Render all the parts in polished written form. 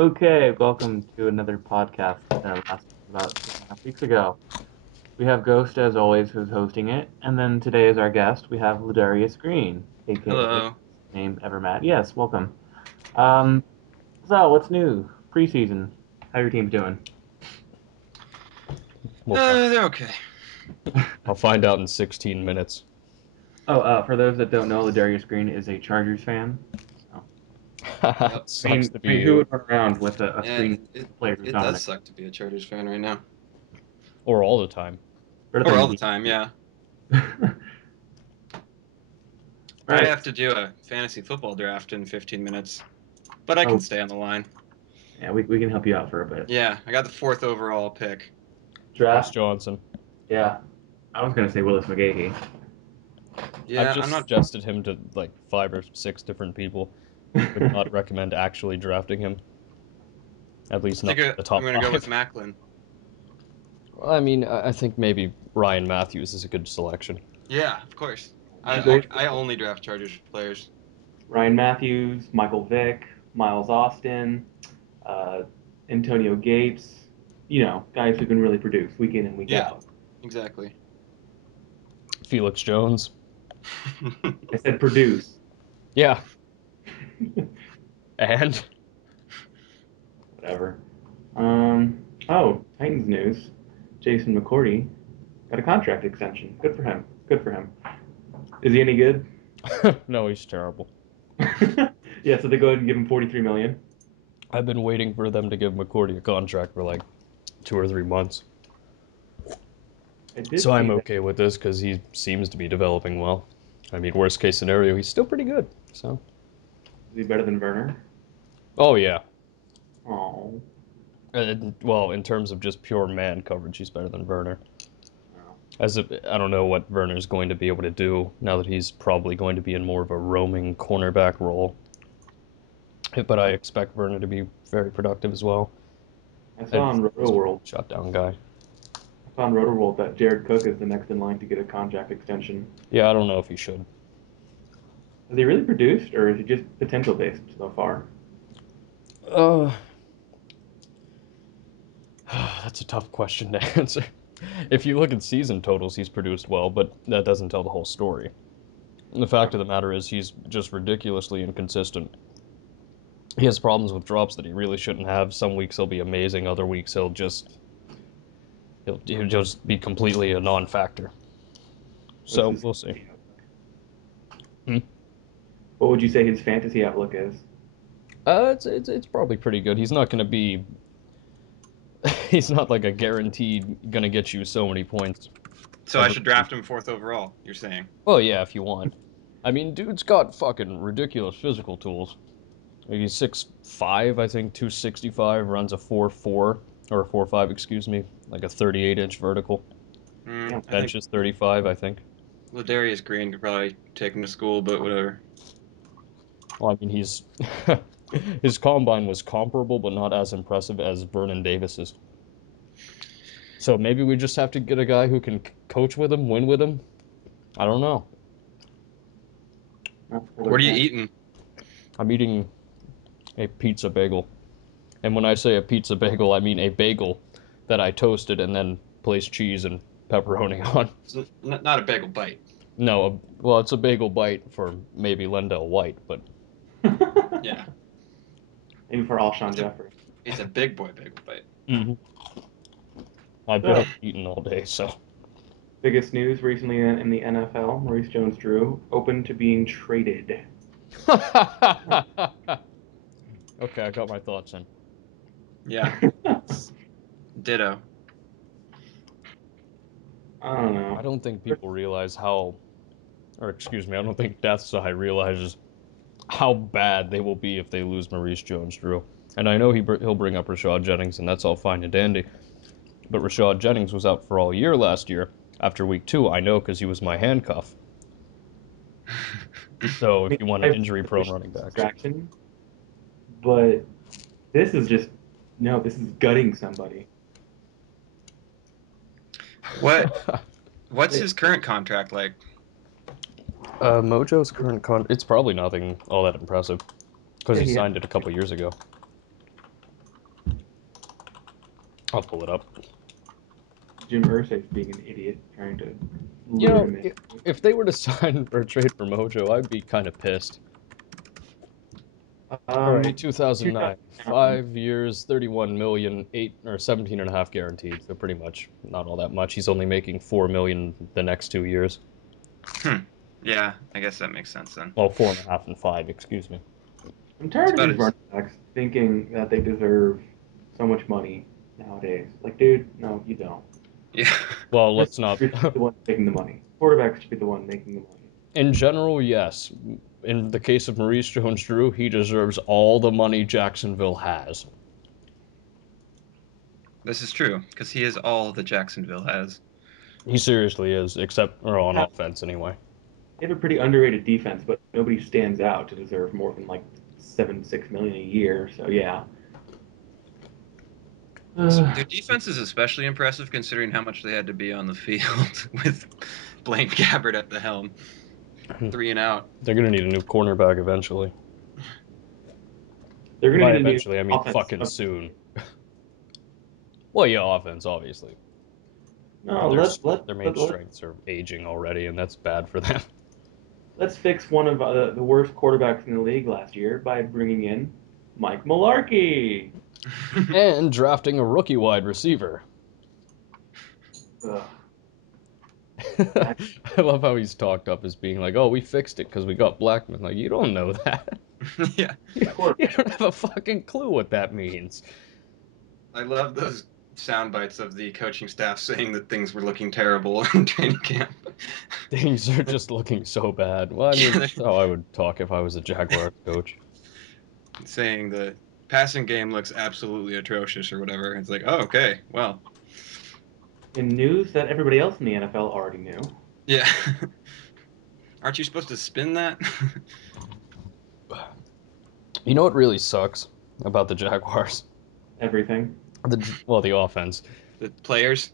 Okay, welcome to another podcast last about 2.5 weeks ago. We have Ghost, as always, who's hosting it, and then today as our guest, we have Ladarius Green, aka Hello. name Evermat. Yes, welcome. Um, so, what's new? Preseason. How your team's doing? We'll find, They're okay. I'll find out in 16 minutes. Oh, for those that don't know, Ladarius Green is a Chargers fan. So, Yep. Sucks to be who you. would run around with a Yeah, screen it, player who's it not on does it? suck to be a Chargers fan right now. Or all the time. Better Or all than the time, yeah. I Right. have to do a fantasy football draft in 15 minutes, but I can Oh, stay on the line. yeah, we can help you out for a bit. Yeah, I got the fourth overall pick. Chris Draft. Johnson. Yeah, I was gonna say Willis McGahee. I've Yeah, I'm just not. suggested him to like 5 or 6 different people. Would not recommend actually drafting him. At least I not think the I'm top gonna go with 5. Macklin. I mean, I think maybe Ryan Matthews is a good selection. Yeah, of course. She I goes I, I only draft Chargers players. Ryan Matthews, Michael Vick, Miles Austin, uh, Antonio Gates. You know, guys who can really produce week in and week Yeah, out. exactly. Felix Jones. I said produce. Yeah, and Whatever. Oh, Titans news. Jason McCourty got a contract extension. Good for him. Good for him. Is he any good? no, he's terrible. Yeah, so they go ahead and give him 43 million. I've been waiting for them to give McCourty a contract for like 2 or 3 months. I did So see I'm that. okay with this because he seems to be developing well. I mean, worst case scenario, he's still pretty good. So, Is he better than Werner? oh yeah. Oh. Well, in terms of just pure man coverage, he's better than Werner. No. As if I don't know what Werner's going to be able to do now that he's probably going to be in more of a roaming cornerback role. But I expect Werner to be very productive as well. I saw And on Roto he's a World. shutdown guy. I saw on Roto World that Jared Cook is the next in line to get a contract extension. Yeah, I don't know if he should. Has he really produced, or is he just potential based so far? Uh, that's a tough question to answer. If you look at season totals, he's produced well, but that doesn't tell the whole story. And the fact of the matter is, he's just ridiculously inconsistent. He has problems with drops that he really shouldn't have. Some weeks he'll be amazing, other weeks he'll just be completely a non-factor. What's So his we'll see. fantasy outlook? Hmm? What would you say his fantasy outlook is? It's probably pretty good. He's not going to be. He's not like a guaranteed going to get you so many points So I every should week. draft him fourth overall. You're saying? Well, yeah, if you want. I mean, dude's got fucking ridiculous physical tools. He's 6'5", I think, 265, runs a 4.4 or a 4.5, excuse me, like a 38-inch vertical. Yeah, I think Bench is 35, I think. Ladarius Green could probably take him to school, but whatever. Well, I mean, he's his combine was comparable, but not as impressive as Vernon Davis's. So maybe we just have to get a guy who can coach with him, win with him. I don't know. not What Taylor are you Cat. eating? I'm eating a pizza bagel, and when I say a pizza bagel, I mean a bagel that I toasted and then placed cheese and pepperoni on. It's not a bagel bite. No, well, it's a bagel bite for maybe Lendell White, but Yeah, Maybe for Alshon it's a Jeffrey. it's a big boy bagel bite. mhm. I've So, barely eaten all day, so. biggest news recently in the NFL: Maurice Jones-Drew open to being traded. Okay, I got my thoughts in. Yeah, I ditto. don't I know. don't think people realize how, or excuse me, I don't think Death Side realizes how bad they will be if they lose Maurice Jones-Drew. And I know he'll bring up Rashad Jennings, and that's all fine and dandy. But Rashad Jennings was out for all year last year. After week 2, I know because he was my handcuff. So I if mean, you want an I've injury-prone running back, distraction, but this is just no. This is gutting somebody. What what's They, his current contract like? Mojo's it's probably nothing all that impressive because yeah, he he had signed it a couple years ago. I'll pull it up. Jim Irsay's being an idiot, trying to You lure know, him in. if they were to sign or trade for Mojo, I'd be kind of pissed. All right, 2009, 2009. 5 years, 31 million, 17 and a half guaranteed. So pretty much not all that much. He's only making 4 million the next 2 years. Yeah, I guess that makes sense then. Well, 4.5 and 5, excuse me. I'm It's tired of about these as running backs thinking that they deserve so much money nowadays. Like, dude, no, you don't. yeah. Well, let's Receivers not. should be the one making the money. Quarterbacks should be the one making the money. In general, yes. In the case of Maurice Jones-Drew, he deserves all the money Jacksonville has. This is true because he is all that Jacksonville has. He seriously is, except or on Yeah, offense anyway. they have a pretty underrated defense, but nobody stands out to deserve more than like 6 million a year. So yeah. Their defense is especially impressive considering how much they had to be on the field with Blaine Gabbert at the helm. 3 and out. They're gonna need a new cornerback eventually. They're gonna By need a new eventually, I mean offense. fucking soon. Well, yeah, offense, obviously. No, Their their main let strengths are aging already, and that's bad for them. let's fix one of the worst quarterbacks in the league last year by bringing in Mike Mularkey. And drafting a rookie wide receiver. Ugh, I love how he's talked up as being like, "Oh, we fixed it because we got Blackman." Like, you don't know that. yeah. You quarterback. don't have a fucking clue what that means. I love those sound bites of the coaching staff saying that things were looking terrible in training camp. Things are just looking so bad. Well, I mean, that's how I would talk if I was a Jaguars coach. Saying the passing game looks absolutely atrocious or whatever. It's like, oh, okay, well, In news that everybody else in the NFL already knew. yeah. Aren't you supposed to spin that? You know what really sucks about the Jaguars? Everything. The offense. the players?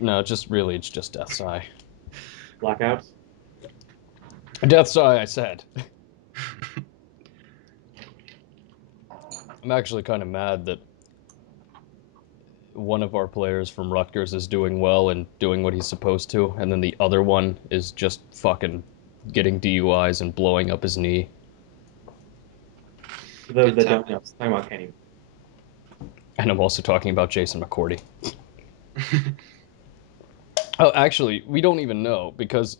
No, just really, it's just Death's Eye. Blackouts. Death's Eye, I said. I'm actually kind of mad that one of our players from Rutgers is doing well and doing what he's supposed to, and then the other one is just fucking getting DUIs and blowing up his knee. For those Good that don't know, times. I'm talking about Kenny. And I'm also talking about Jason McCourty. Oh, actually, we don't even know because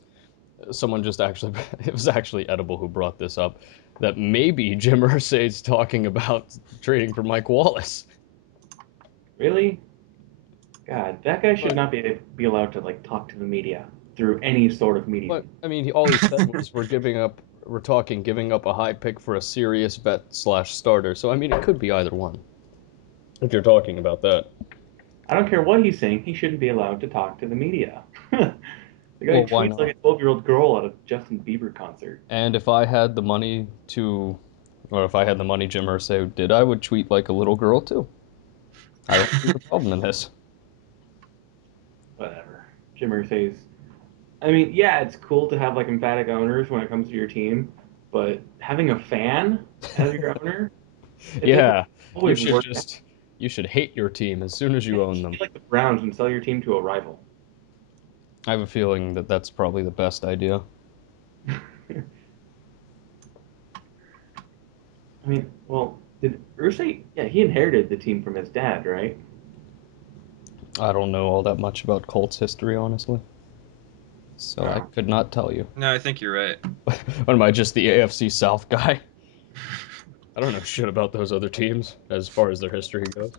someone just actually, it was actually Edible who brought this up, that maybe Jim Irsay's talking about trading for Mike Wallace. Really? God, that guy should But, not be allowed to like talk to the media through any sort of medium. I mean, all he said was we're talking giving up a high pick for a serious vet slash starter. So, I mean, it could be either one. If you're talking about that. I don't care what he's saying. He shouldn't be allowed to talk to the media. The guy Well, why tweets like a not? 12-year-old girl at a Justin Bieber concert. And if I had the money to, or if I had the money Jim Irsay did, I would tweet like a little girl too. I don't see the problem in this. Whatever. Jim Irsay's. I mean, yeah, it's cool to have like emphatic owners when it comes to your team, but having a fan as your owner, it doesn't Yeah, you always should work. just you should hate your team as soon as you You own should them. be like the Browns and sell your team to a rival. I have a feeling that that's probably the best idea. I mean, well, did Ursay? Yeah, he inherited the team from his dad, right? I don't know all that much about Colts history, honestly, so I No. could not tell you. No, I think you're right. What am I, just the AFC South guy? I don't know shit about those other teams as far as their history goes.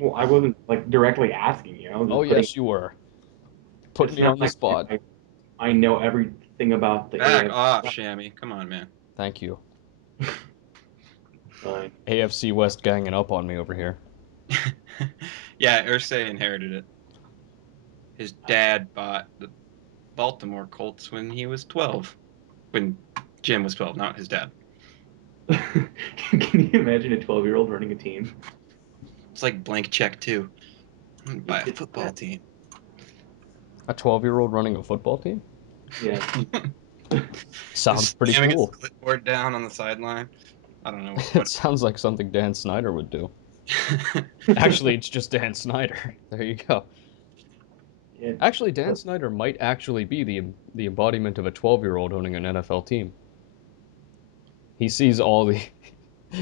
Well, I wasn't like directly asking you. I was Oh just putting. yes, you were. Put It's me not on the like spot. I know everything about the Back AFC. off, Shammy. Come on, man. Thank you. Fine. AFC West ganging up on me over here. yeah, Ursay inherited it. His dad bought the Baltimore Colts when he was 12. When Jim was 12, not his dad. Can you imagine a 12-year-old running a team? It's like blank check, too. You Buy a did football that. team. A 12-year-old running a football team? Yes. Sounds Just pretty slamming his cool. clipboard down on the sideline. I don't know It what. sounds like something Dan Snyder would do. Actually, it's just Dan Snyder. There you go. Yeah. Actually, Dan Snyder might actually be the embodiment of a 12-year-old owning an NFL team. He sees all the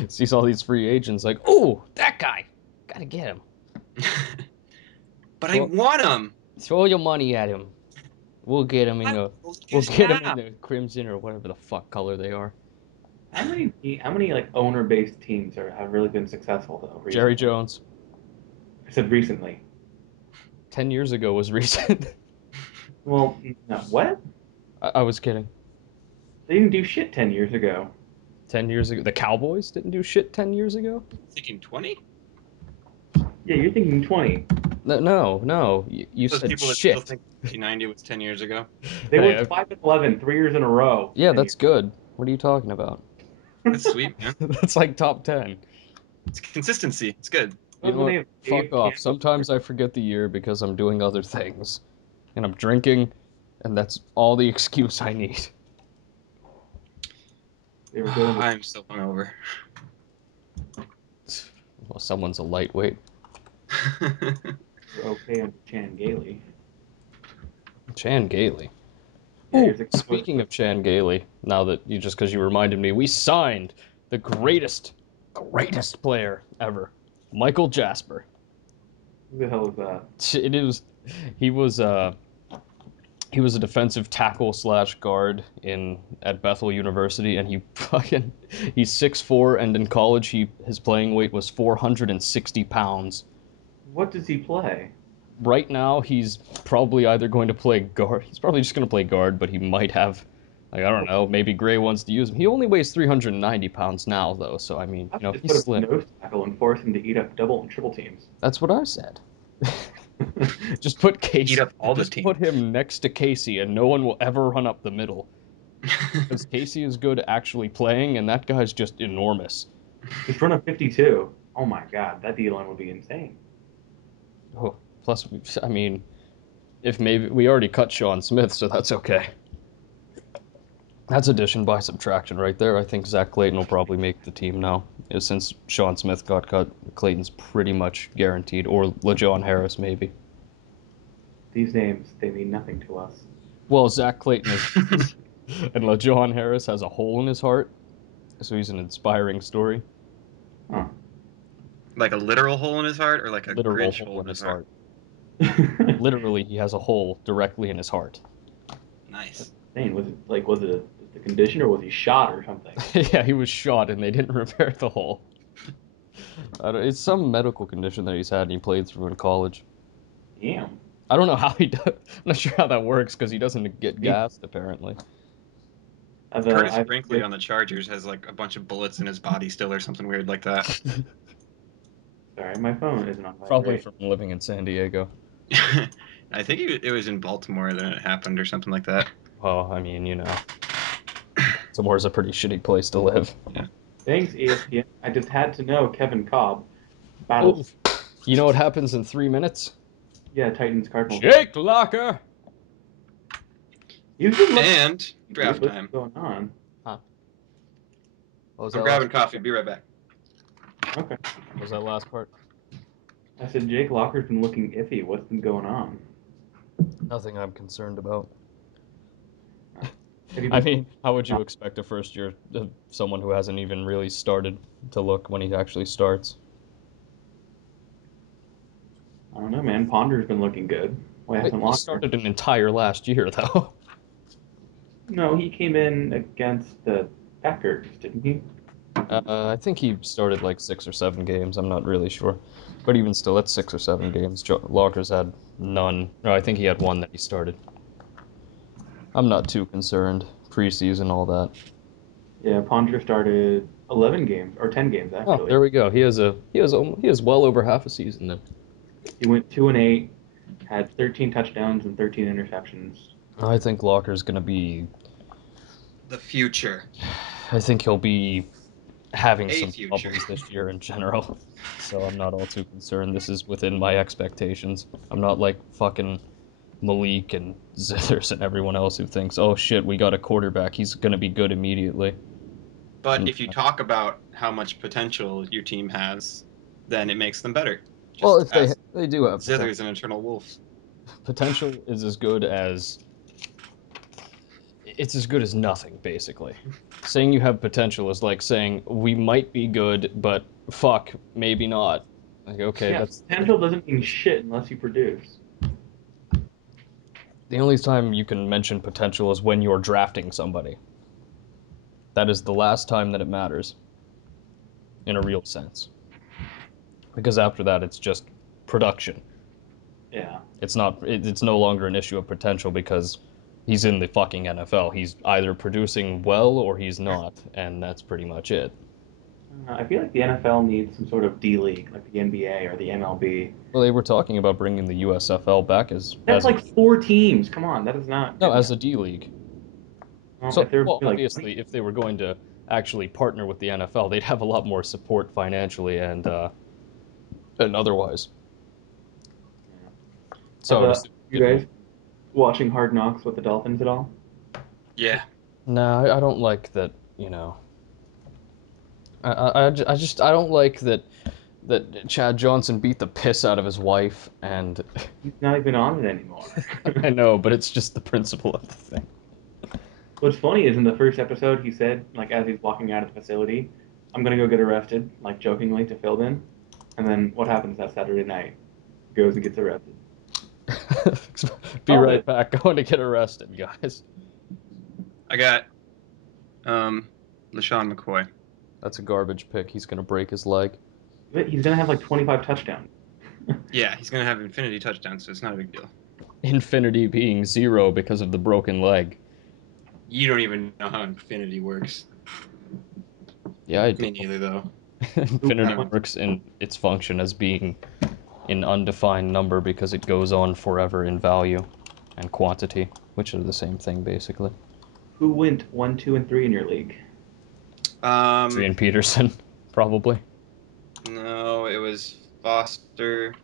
sees all these free agents like, oh, that guy, gotta get him. But I want him. Throw your money at him. We'll get him in the crimson or whatever the fuck color they are. How many like owner-based teams have really been successful though recently? Jerry Jones. I said recently. 10 years ago was recent. Well, no, what? I was kidding. They didn't do shit 10 years ago. 10 years ago, the Cowboys didn't do shit 10 years ago. Thinking 20? Yeah, you're thinking 20. No. You Those said people that shit. still think 1990 was 10 years ago. They Hey, went 5-11 3 years in a row. yeah, 10 that's good. What are you talking about? That's sweet, man. That's like top 10. It's consistency. It's good. You know When they what? have Fuck Dave off. Campbell. Sometimes I forget the year because I'm doing other things. And I'm drinking, and that's all the excuse I need. They were good on the I'm so hungover. Well, someone's a lightweight. were okay under Chan Gailey. Chan Gailey. Yeah, Ooh, here's a couple speaking of Chan Gailey, now that just because you reminded me, we signed the greatest player ever, Michael Jasper. Who the hell is that? It is, he was he was a defensive tackle slash guard at Bethel University, and he's 6'4", and in college his playing weight was 460 pounds. What does he play? Right now, he's probably either going to play guard. He's probably just going to play guard, but he might have, like, I don't know, maybe Gray wants to use him. He only weighs 390 pounds now, though, so I mean, I you know, should just he's put him slim. in nose tackle and force him to eat up double and triple teams. That's what I said. Just put Eat Casey. up all the Just team. put him next to Casey, and no one will ever run up the middle. Because Casey is good at actually playing, and that guy's just enormous. Just run a 52. Oh my god, that D-line would be insane. Oh, plus, I mean, if maybe we already cut Sean Smith, so that's okay. That's addition by subtraction right there. I think Zach Clayton will probably make the team now. Since Sean Smith got cut, Clayton's pretty much guaranteed, or LaJohn Harris maybe. These names, they mean nothing to us. Well, Zach Clayton is, and LaJohn Harris has a hole in his heart, so he's an inspiring story. Huh. Like a literal hole in his heart, or like a Literal Grinch hole in his heart? heart. Literally, he has a hole directly in his heart. Nice. Dang, was it the condition or was he shot or something? Yeah, he was shot and they didn't repair the hole. It's some medical condition that he's had and he played through in college. Damn. I don't know how he does. I'm not sure how that works because he doesn't get gassed apparently. Curtis I've Brinkley on the Chargers has like a bunch of bullets in his body still, or something weird like that. Sorry, my phone isn't on Probably vibrate. from living in San Diego. I think it was in Baltimore that it happened, or something like that. Well, I mean, you know, Baltimore's a pretty shitty place to live. Yeah. Thanks, ESPN. I just had to know Kevin Cobb Oh, battles. you know what happens in 3 minutes? Yeah, Titans Cardinals. Jake Locker. You've been looking. And draft What's time. going on? Huh? What was I'm that grabbing last? coffee. Be right back. Okay. What was that last part? I said Jake Locker's been looking iffy. What's been going on? Nothing I'm concerned about. Have you I been- mean, how would you expect a first year someone who hasn't even really started to look when he actually starts? I don't know, man. Ponder's been looking good. Why Wait, hasn't he Locker? started an entire last year though. No, he came in against the Packers, didn't he? I think he started like 6 or 7 games. I'm not really sure, but even still, that's 6 or 7 games. Locker's had none. No, I think he had one that he started. I'm not too concerned. Preseason, all that. Yeah, Ponder started 11 games or 10 games Oh, actually. there we go. He has well over half a season then. He went 2-8, had 13 touchdowns and 13 interceptions. I think Locker's gonna be. The future. I think he'll be having A some future. problems this year in general. So I'm not all too concerned. This is within my expectations. I'm not like fucking Malik and Zithers and everyone else who thinks, oh shit, we got a quarterback. He's gonna be good immediately. But if you talk about how much potential your team has, then it makes them better. Well, Just if as they do have Zithers and Eternal Wolves. potential is as good as it's as good as nothing, basically. Saying you have potential is like saying we might be good, but fuck, maybe not. Like, okay, Yeah, that's potential doesn't mean shit unless you produce. the only time you can mention potential is when you're drafting somebody. That is the last time that it matters, in a real sense. Because after that, it's just production. Yeah. It's not. It's no longer an issue of potential because he's in the fucking NFL. He's either producing well or he's not, and that's pretty much it. I feel like the NFL needs some sort of D league, like the NBA or the MLB. Well, they were talking about bringing the USFL back That's like 4 teams. Come on, that is not no, good as enough. a D league. Well, So, if they're well, like 20, obviously, if they were going to actually partner with the NFL, they'd have a lot more support financially and otherwise. yeah. So, I would assume You you'd get more. guys watching Hard Knocks with the Dolphins at all? Yeah. No, I don't like that. You know, I don't like that Chad Johnson beat the piss out of his wife, and He's not even on it anymore. I know, but it's just the principle of the thing. What's funny is in the first episode, he said, like, as he's walking out of the facility, I'm gonna go get arrested, like, jokingly to fill in. And then what happens that Saturday night? He goes and gets arrested. Be Called right it. back. Going to get arrested, guys. I got LaShawn McCoy. That's a garbage pick. He's gonna break his leg. He's gonna have like 25 touchdowns. Yeah, he's going to have infinity touchdowns, so it's not a big deal. Infinity being 0 because of the broken leg. You don't even know how infinity works. Yeah, I do. Me neither, though. Who Infinity No. works in its function as being an undefined number because it goes on forever in value and quantity, which are the same thing basically. who went 1, 2, and 3 in your league? Adrian Peterson, probably. No, it was Foster,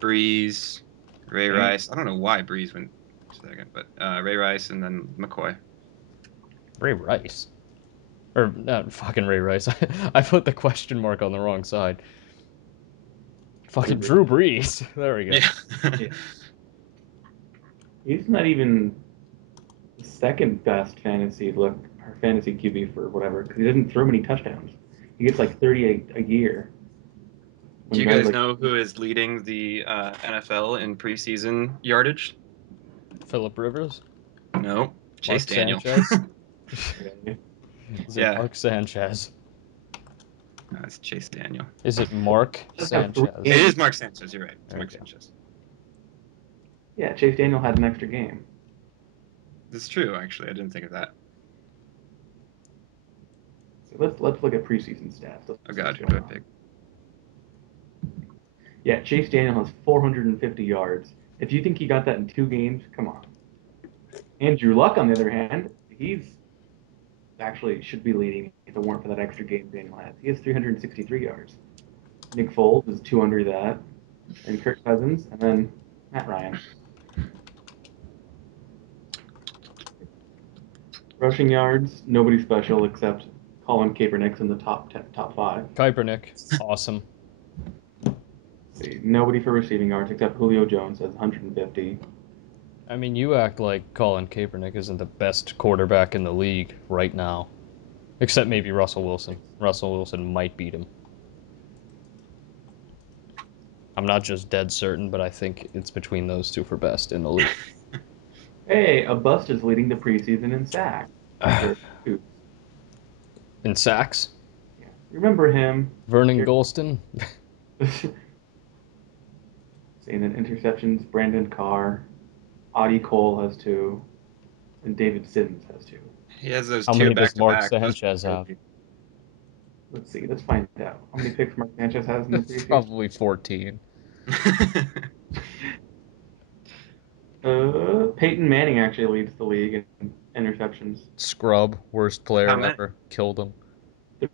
Breeze, Ray Okay. Rice. I don't know why Breeze went second, but Ray Rice and then McCoy. Ray Rice. Or not fucking Ray Rice. I put the question mark on the wrong side. Fucking Drew Brees. There we go. Yeah. Yeah. He's not even the second best fantasy look or fantasy QB for whatever because he doesn't throw many touchdowns. He gets like 38 a year. Do When you guys guys like know who is leading the NFL in preseason yardage? Philip Rivers? No, Chase Mark Daniel. Sanchez? really, Is it Yeah, Mark Sanchez? no, it's Chase Daniel. Is it Mark just have 3 Sanchez? It games. is Mark Sanchez. You're right. It's There you Mark go. Sanchez. Yeah, Chase Daniel had an extra game. That's true. Actually, I didn't think of that. So let's look at preseason stats. Let's Oh see what's God, who do going I on. pick? Yeah, Chase Daniel has 450 yards. If you think he got that in 2 games, come on. Andrew Luck, on the other hand, he's actually should be leading if it weren't for that extra game Daniel has. He has 363 yards. Nick Foles is 200 that, and Kirk Cousins, and then Matt Ryan. Rushing yards, nobody special except Colin Kaepernick's in the top 5. Kaepernick, awesome. Let's see, nobody for receiving yards except Julio Jones has 150. I mean, you act like Colin Kaepernick isn't the best quarterback in the league right now. Except maybe Russell Wilson. Russell Wilson might beat him. I'm not just dead certain, but I think it's between those two for best in the league. Hey, a bust is leading the preseason in sacks. Jared Coop. In sacks, Yeah, remember him? Vernon Jared- Golston. Seeing in interceptions, Brandon Carr, Audie Cole has 2, and David Sims has 2. He has those How two many does back to Mark back. Sanchez have? Let's see. Let's find out. How many picks Mark Sanchez has in the preseason? Probably 14. Peyton Manning actually leads the league in interceptions. Scrub, worst How player many? ever. Killed him.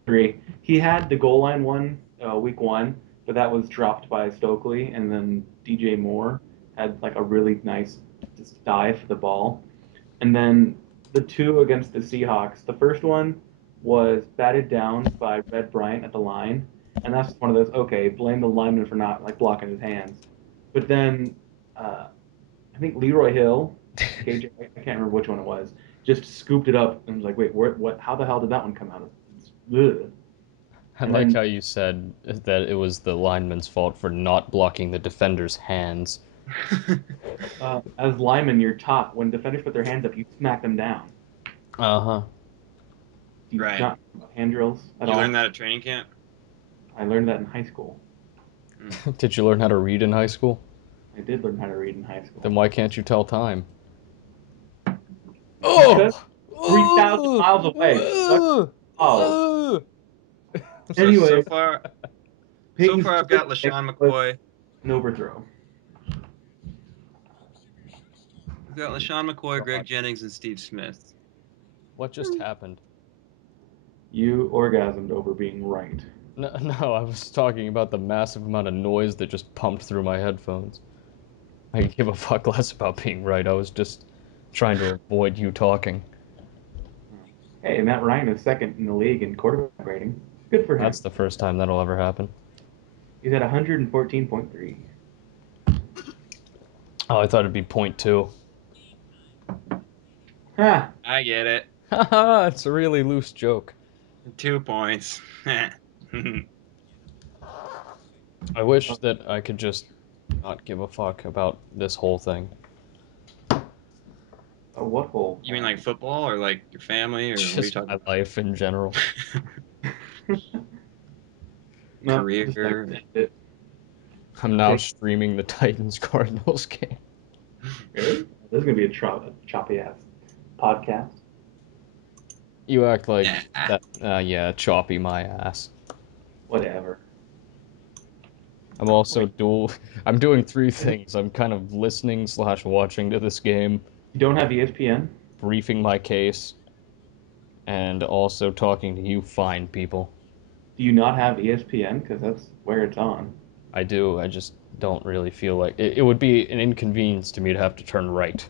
3. He had the goal line one week 1, but that was dropped by Stokely, and then DJ Moore had like a really nice just dive for the ball. And then the 2 against the Seahawks. The first one was batted down by Red Bryant at the line, and that's one of those. Okay, blame the lineman for not like blocking his hands, but then I think Leroy Hill, KJ, I can't remember which one it was, just scooped it up and was like, wait, what? How the hell did that one come out? Ugh. I And like then how you said that it was the lineman's fault for not blocking the defender's hands. as linemen, you're taught when defenders put their hands up, you smack them down. Uh-huh. Do you Right. not know about hand drills at You all? learned that at training camp? I learned that in high school. Did you learn how to read in high school? I did learn how to read in high school. Then why can't you tell time? Because Oh! 3,000 miles away. What? Oh. So Anyway, so Peyton's far I've got LaShawn was McCoy. an overthrow. We've got LaShawn McCoy, Greg Jennings, and Steve Smith. What just happened? You orgasmed over being right. No, no, I was talking about the massive amount of noise that just pumped through my headphones. I give a fuck less about being right. I was just trying to avoid you talking. Hey, Matt Ryan is second in the league in quarterback rating. Good for him. That's the first time that'll ever happen. He's at 114.3. Oh, I thought it'd be .2. Ha! I get it. Haha, it's a really loose joke. 2 points. I wish that I could just not give a fuck about this whole thing. Oh, what hole? You mean like football or like your family or what are you Just talking my about? life in general. No, just like Career. it. I'm now Take, streaming the Titans Cardinals game. really? This is gonna be a choppy ass podcast. You act like Yeah. that. Yeah, choppy my ass. Whatever. I'm also Wait, dual. I'm doing three you things. I'm kind of listening slash watching to this game, don't have ESPN? briefing my case, and also talking to you fine people. Do you not have ESPN? Because that's where it's on. I do. I just don't really feel like it would be an inconvenience to me to have to turn right.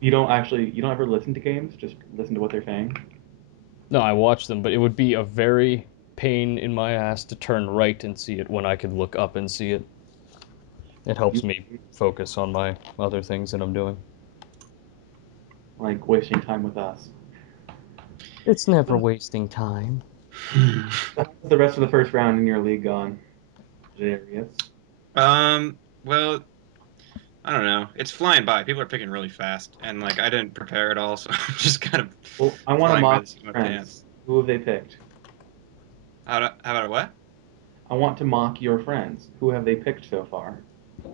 You don't ever listen to games, just listen to what they're saying. No, I watch them, but it would be a very pain in my ass to turn right and see it when I could look up and see it. It helps You me focus on my other things that I'm doing. like wasting time with us. It's never wasting time. How's the rest of the first round in your league gone? Darius. Well, I don't know. It's flying by. People are picking really fast, and like I didn't prepare at all, so I'm just kind of Well, I want to flying by mock the seat of your my pants. friends. Who have they picked? How about what? I want to mock your friends. Who have they picked so far?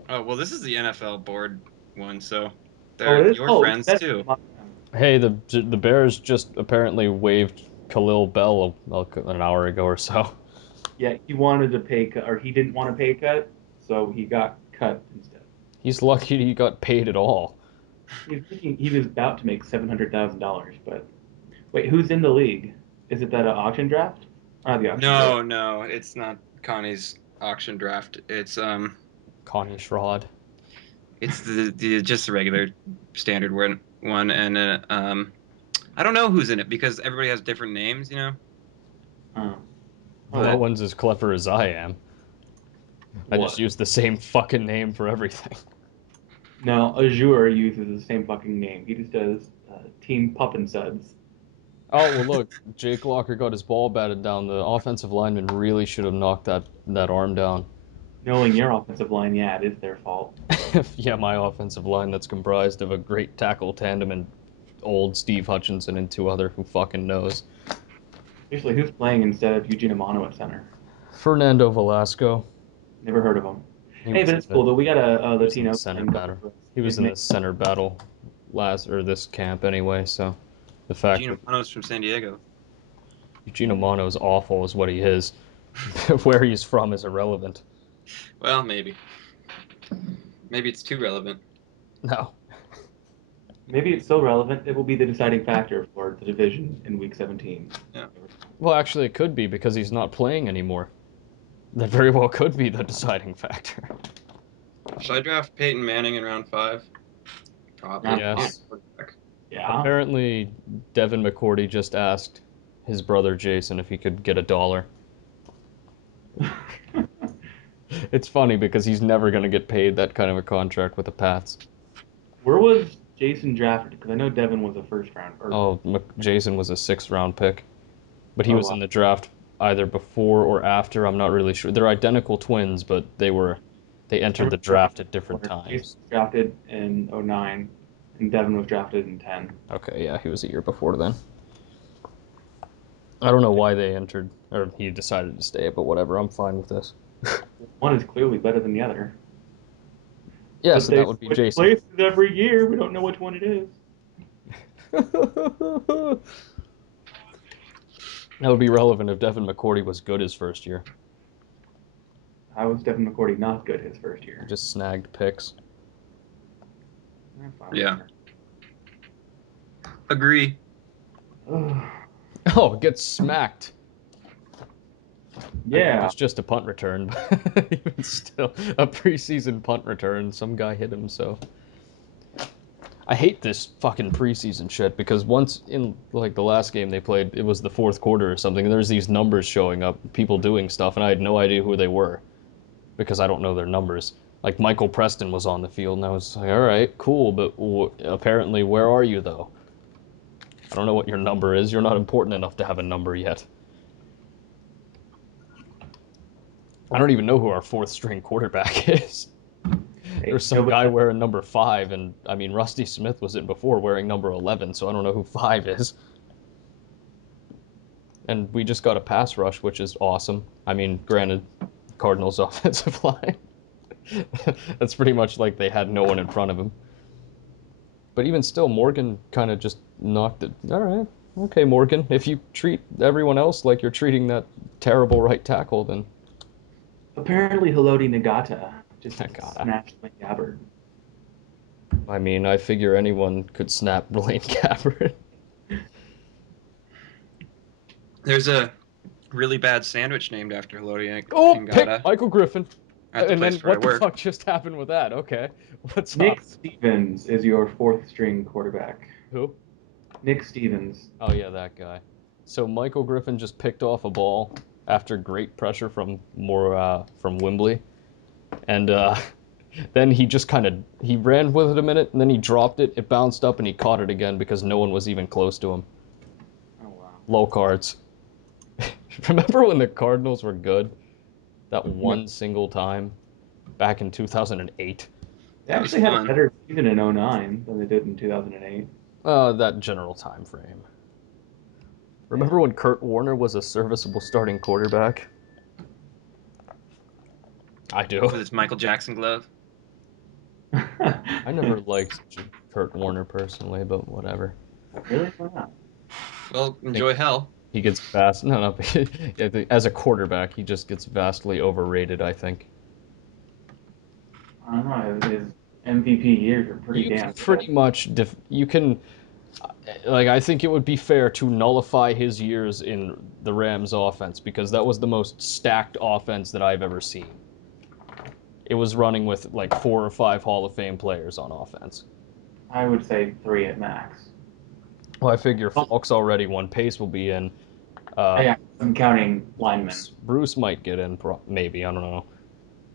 Oh, well, this is the NFL board one, so Oh, they're it is. your Oh, friends that's too. mock them. Hey, the Bears just apparently waived Khalil Bell an hour ago or so. Yeah, he wanted a pay cut, or he didn't want a pay cut, so he got cut instead. He's lucky he got paid at all. He was about to make $700,000, but wait, who's in the league? Is it that auction draft? The auction draft. No, it's not Connie's auction draft. Connie Schrodd. It's the just the regular standard one, and I don't know who's in it because everybody has different names, you know. Oh, oh, No But one's as clever as I am. I just what? use the same fucking name for everything. No, Azure uses the same fucking name. He just does Team Pup and Suds. Oh, well, look, Jake Locker got his ball batted down. The offensive lineman really should have knocked that arm down. Knowing your offensive line, yeah, it is their fault. Yeah, my offensive line that's comprised of a great tackle tandem and old Steve Hutchinson and two other who fucking knows. Seriously, who's playing instead of Eugene Amano at center? Fernando Velasco. Never heard of him. He Hey, was but in it's the cool though. We got a he was in the Latino center playing goal battle. for us. He was His in name, the center battle this camp anyway. So the fact Gino that Manos from San Diego. Eugene Amano is awful is what he is. Where he's from is irrelevant. Well, maybe it's too relevant. No. maybe it's so relevant it will be the deciding factor for the division in Week 17. Yeah. Well, actually, it could be because he's not playing anymore. That very well could be the deciding factor. Should I draft Peyton Manning in round 5? Probably. Round He's five. Yes. a quarterback. Yeah. Apparently, Devin McCourty just asked his brother Jason if he could get $1. It's funny because he's never going to get paid that kind of a contract with the Pats. Where was Jason drafted? Because I know Devin was a first round. Or Oh, Jason was a 6th-round pick, but he oh was in wow. the draft either before or after. I'm not really sure. They're identical twins, but they I entered the remember draft at different Jason times. was drafted in '09, and Devin was drafted in 10. Okay, yeah, he was a year before then. I don't know why they entered, or he decided to stay, but whatever. I'm fine with this. One is clearly better than the other. Yeah, But so they that would be switch Jason. places every year. We don't know which one it is. That would be relevant if Devin McCourty was good his first year. How was Devin McCourty not good his first He year? just snagged picks. Fine, Yeah. whatever. Agree. Ugh. Oh, gets smacked. I mean, it Yeah. was just a punt return, but even still, a preseason punt return. Some guy hit him, so. I hate this fucking preseason shit because once in like the last game they played, it was the fourth quarter or something, and there's these numbers showing up, people doing stuff, and I had no idea who they were because I don't know their numbers. Like Michael Preston was on the field, and I was like, all right, cool, but apparently, where are you though? I don't know what your number is. You're not important enough to have a number yet. I don't even know who our fourth string quarterback is. Hey, There's some nobody, guy wearing number 5, and I mean, Rusty Smith was in before wearing number 11, so I don't know who 5 is. And we just got a pass rush, which is awesome. I mean, granted, Cardinals' offensive line. That's pretty much like they had no one in front of him. But even still, Morgan kind of just knocked it. All right, okay, Morgan. If you treat everyone else like you're treating that terrible right tackle, then apparently Haloti Nagata just I gotta. smashed Blaine Gabbert. I mean, I figure anyone could snap Blaine Gabbert. There's a really bad sandwich named after Lodi Oh, pick Ngata Michael Griffin. at the And then place where I what the work. fuck just happened with that? Okay, what's up? Nick Stevens is your fourth string quarterback. Who? Nick Stevens. Oh yeah, that guy. So Michael Griffin just picked off a ball after great pressure from Wembley, and then he just he ran with it a minute, and then he dropped it. It bounced up, and he caught it again because no one was even close to him. Oh wow. Low cards. Remember when the Cardinals were good? That one single time back in 2008. They That was actually had a fun. better season in '09 than they did in 2008. That general time frame. Yeah. Remember when Kurt Warner was a serviceable starting quarterback? I do. With his Michael Jackson glove. I never liked Kurt Warner personally, but whatever. Really? Why not? Well, I think enjoy hell. he gets no. As a quarterback, he just gets vastly overrated, I think. I don't know. His MVP years are pretty You can damn pretty good. much you can like I think it would be fair to nullify his years in the Rams offense because that was the most stacked offense that I've ever seen. It was running with like 4 or 5 Hall of Fame players on offense. I would say three at max. Well, I figure Well, Falk's already one. Pace will be in. Uh, yeah, I'm counting linemen. Bruce might get in, maybe. I don't know.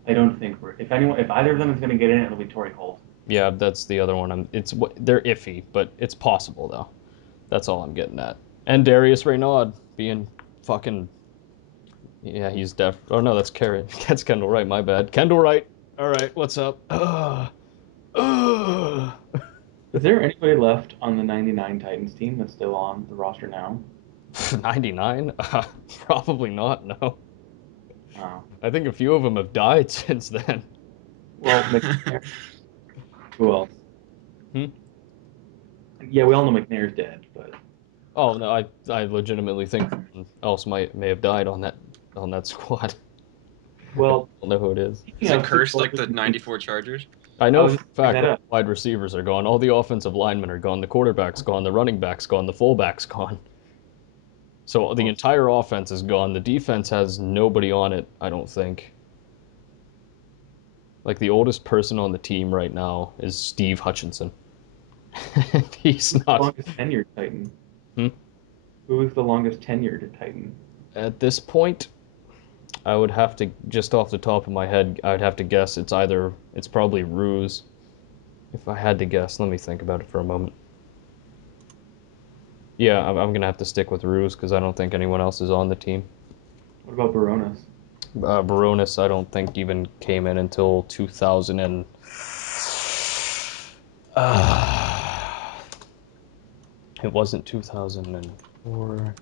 I don't think if either of them is going to get in, it'll be Torrey Holt. Yeah, that's the other one. They're iffy, but it's possible though. That's all I'm getting at. And Darius Raynaud being fucking yeah, he's deaf. Oh no, that's Carrot. That's Kendall Wright. My bad. Kendall Wright. All right, what's up? Ugh. Is there anybody left on the '99 Titans team that's still on the roster now? 99? Probably not. No. Oh, I think a few of them have died since then. well, McNair. Who else? Hmm? Yeah, we all know McNair's dead, but Oh no, I legitimately think someone else may have died on that squad. I well, don't know who it is. speaking Is it of Super cursed Bowl like the 52, '94 Chargers? I I know was for just a bring fact that all up. the wide receivers are gone, all the offensive linemen are gone, the quarterback's gone, the running back's gone, the fullback's gone. So the Well, entire offense is gone. The defense has nobody on it, I don't think. Like the oldest person on the team right now is Steve Hutchinson. He's who's the not. longest tenured Titan? Hmm? Who is the longest tenured Titan? At this point, I would have to, just off the top of my head, I would have to guess it's probably Ruse. If I had to guess, let me think about it for a moment. Yeah, I'm going to have to stick with Ruse because I don't think anyone else is on the team. What about Baronas? Baronis, I don't think even came in until 2000 and... it wasn't 2004.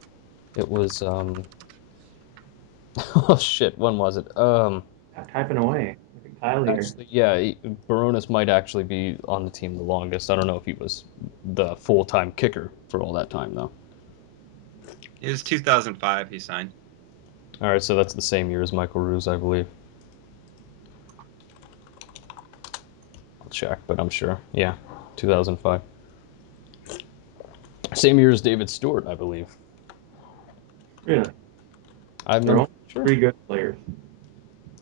It was, oh shit, when was it? Typing away. Look at Kyle here. Actually, yeah, Baronis might actually be on the team the longest. I don't know if he was the full-time kicker for all that time, though. It was 2005 he signed. All right, so that's the same year as Michael Ruse, I believe. I'll check, but I'm sure. Yeah, 2005. Same year as David Stewart, I believe. Really? I'm They're not all sure. pretty good players.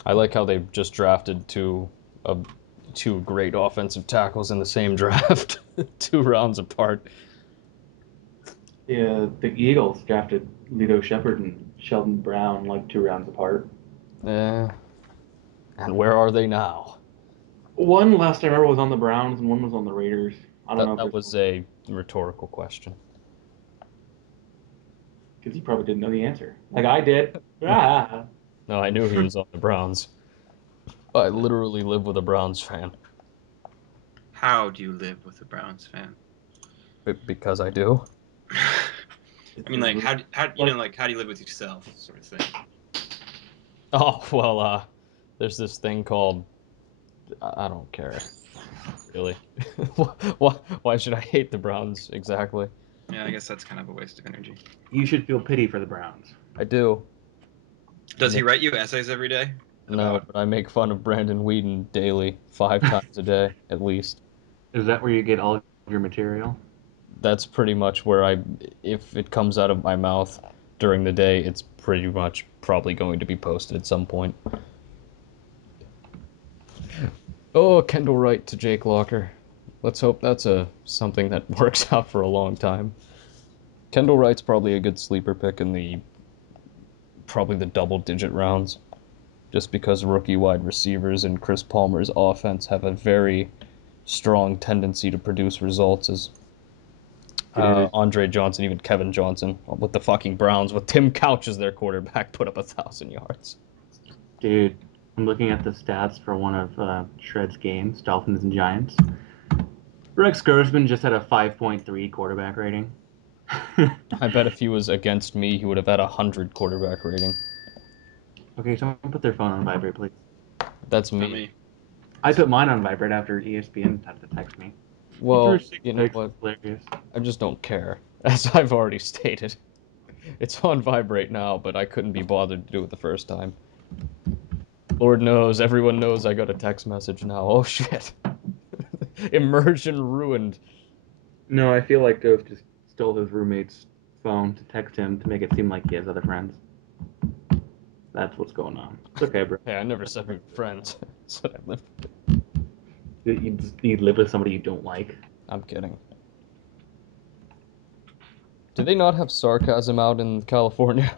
I like how they just drafted two great offensive tackles in the same draft, 2 rounds apart. Yeah, the Eagles drafted Lito Shepard and Sheldon Brown like 2 rounds apart. Eh, and where are they now? One last I remember was on the Browns and one was on the Raiders. I don't know if That they're was a rhetorical question. because you probably didn't know the answer. Like I did. Ah. No, I knew he was on the Browns. I literally live with a Browns fan. How do you live with a Browns fan? Because I do. I mean, like, how you know, like, how do you live with yourself, sort of thing? Oh, well, there's this thing called... I don't care. Really. Why should I hate the Browns exactly? Yeah, I guess that's kind of a waste of energy. You should feel pity for the Browns. I do. Does he write you essays every day? No, About... but I make fun of Brandon Whedon daily, 5 times a day, at least. Is that where you get all of your material? That's pretty much where if it comes out of my mouth during the day, it's pretty much probably going to be posted at some point. Oh, Kendall Wright to Jake Locker. Let's hope that's something that works out for a long time. Kendall Wright's probably a good sleeper pick in probably the double-digit rounds, just because rookie wide receivers and Chris Palmer's offense have a very strong tendency to produce results as Dude, Andre Johnson, even Kevin Johnson with the fucking Browns, with Tim Couch as their quarterback, put up 1,000 yards. dude, I'm looking at the stats for one of Shred's games, Dolphins and Giants. Rex Grossman just had a 5.3 quarterback rating. I bet if he was against me, he would have had 100 quarterback rating. Okay, someone put their phone on vibrate, please. That's Not me. me. I put mine on vibrate after ESPN had to text me. He Well, threw 6 you know picks. what? Hilarious. I just don't care. As I've already stated. It's on vibrate now, but I couldn't be bothered to do it the first time. Lord knows, everyone knows I got a text message now. Oh shit. Immersion ruined. No, I feel like Ghost just stole his roommate's phone to text him to make it seem like he has other friends. That's what's going on. It's okay, bro. Hey, I never said we were friends. I said I lived. You live with somebody you don't like. I'm kidding. Do they not have sarcasm out in California?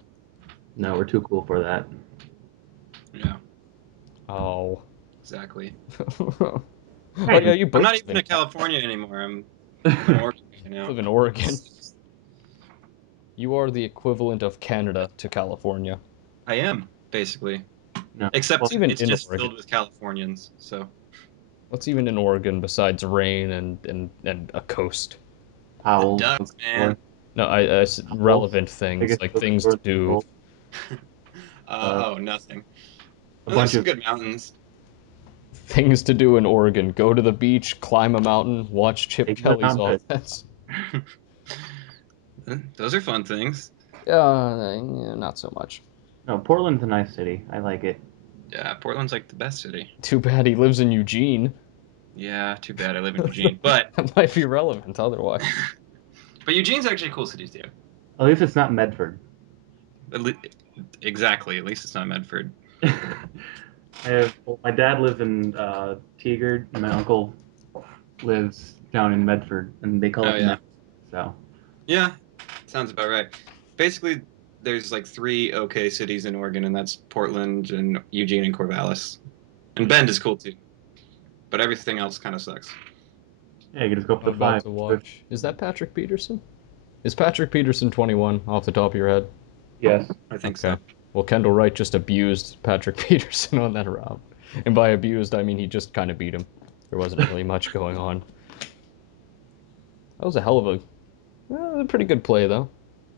No, we're too cool for that. Yeah, Oh. exactly. Oh yeah, you I'm both not live even in in California anymore. I'm in Oregon right now. live in Oregon. You are the equivalent of Canada to California. I am, basically. No. Except What's even it's in just Oregon? filled with Californians, so... What's even in Oregon besides rain and a coast? The Powell's Ducks, man. No, relevant things biggest like things bookstore to in the do. world. Uh, Nothing. a No, there's bunch some of good mountains. Things to do in Oregon. Go to the beach, climb a mountain, watch Chip take the Kelly's mountain. offense. Those are fun things. Yeah, not so much. No, Portland's a nice city. I like it. Yeah, Portland's like the best city. Too bad he lives in Eugene. Yeah, too bad I live in Eugene. But That might be relevant otherwise. but Eugene's actually a cool city too. At least it's not Medford. At le- exactly. At least it's not Medford. My dad lives in Tigard, and my uncle lives down in Medford, and they call Oh it yeah. Med. So Yeah, sounds about right. Basically, there's like 3 okay cities in Oregon, and that's Portland and Eugene and Corvallis. And Bend is cool too, but everything else kind of sucks. Yeah, you can just go I'm for the about 5. to watch. Is that Patrick Peterson? Is Patrick Peterson 21 off the top of your head? Yes. I think Okay. so. Well, Kendall Wright just abused Patrick Peterson on that route. And by abused, I mean he just kind of beat him. There wasn't really much going on. That was a hell of a pretty good play, though.